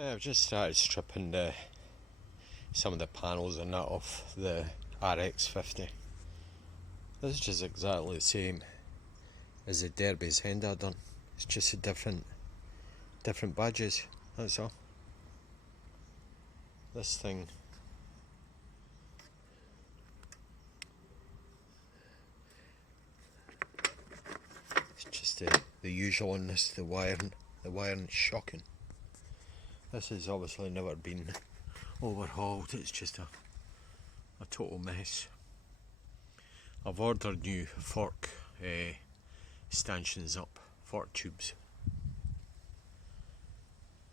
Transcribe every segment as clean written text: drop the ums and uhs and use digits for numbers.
I've just started stripping some of the panels and that off the RX50. This is just exactly the same as the Derby's end I done. It's just a different badges, that's all. This thing it's just the usual on this, the wiring is shocking. This has obviously never been overhauled, it's just a total mess. I've ordered new fork stanchions up, fork tubes.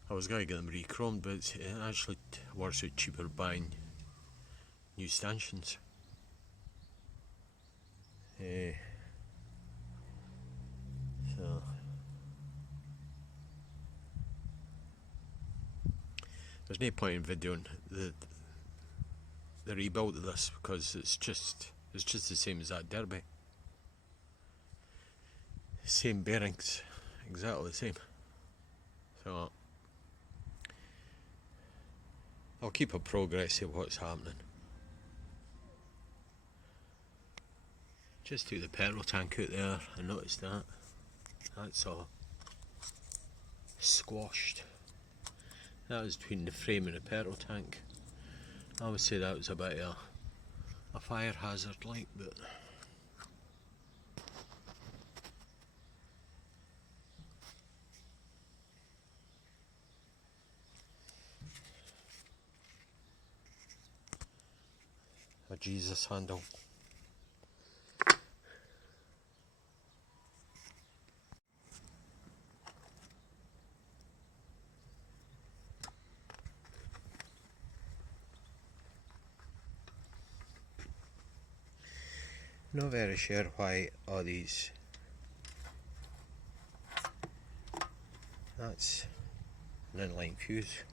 I was going to get them re-chromed, but it actually works out cheaper buying new stanchions. So there's no point in videoing the rebuild of this because it's just the same as that Derby. Same bearings, exactly the same. So I'll keep a progress of what's happening. Just took the petrol tank out there, I noticed that. That's all squashed. That was between the frame and the petrol tank. I would say that was a bit of a fire hazard like, but a Jesus handle. Not very sure why all these. That's an inline fuse.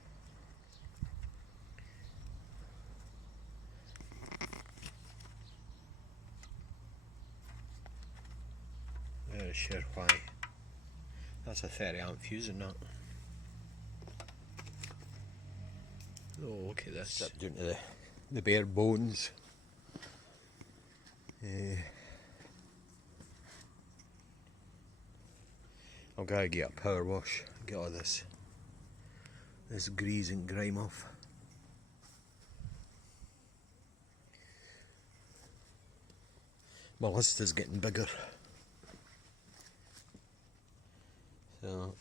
Very sure why. That's a 30 amp fuse in that. Oh, look at this. Step down to the bare bones. I've got to get a power wash, get all this grease and grime off. My list is getting bigger. So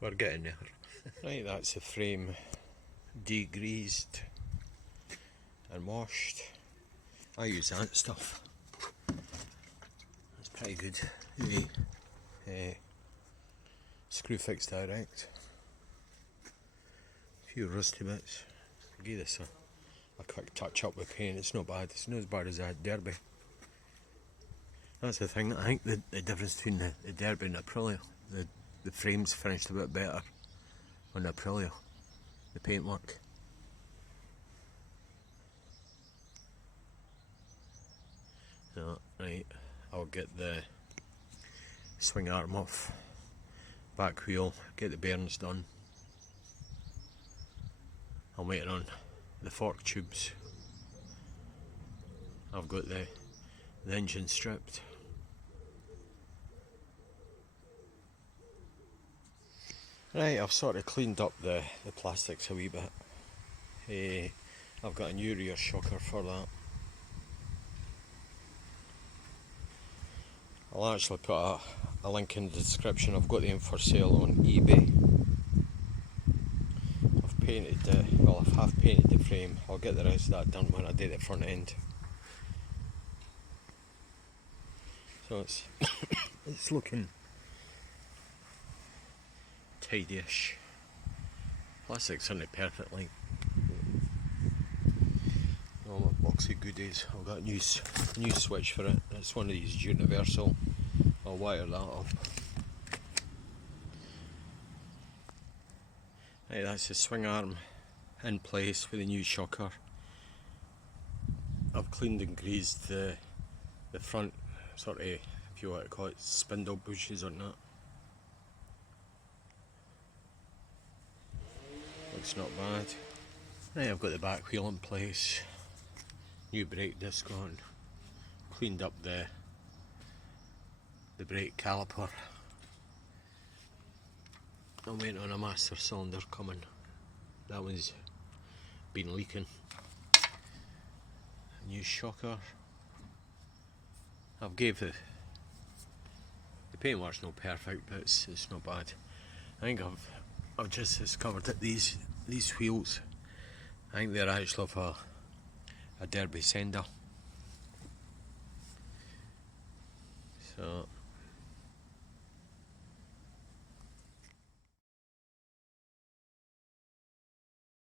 we're getting there. Right, that's the frame degreased and washed. I use that stuff. That's pretty good. Screw fix direct. A few rusty bits. Give this a quick touch up with paint. It's not bad. It's not as bad as that Derby. That's the thing. I think the difference between the Derby and the Aprilia, the frame's finished a bit better on the Aprilia. The paintwork. So, right, I'll get the swing arm off, back wheel, get the bearings done. I'm waiting on the fork tubes. I've got the engine stripped. Right, I've sort of cleaned up the plastics a wee bit. I've got a new rear shocker for that. I'll actually put a link in the description. I've got them for sale on eBay. I've painted I've half painted the frame. I'll get the rest of that done when I do the front end. So it's looking tidy-ish. Plastic's only perfect like. All my box of goodies. I've got a new switch for it. It's one of these universal. I'll wire that up. Right, that's the swing arm in place with the new shocker. I've cleaned and greased the front sort of if you want to call it, spindle bushes on that. Looks not bad. Right, I've got the back wheel in place, new brake disc on, cleaned up the brake caliper. I'm waiting on a master cylinder coming. That one's been leaking. New shocker. I've gave the paintwork's not perfect, but it's not bad. I think I've just discovered that these wheels, I think they're actually of a Derby Sender. So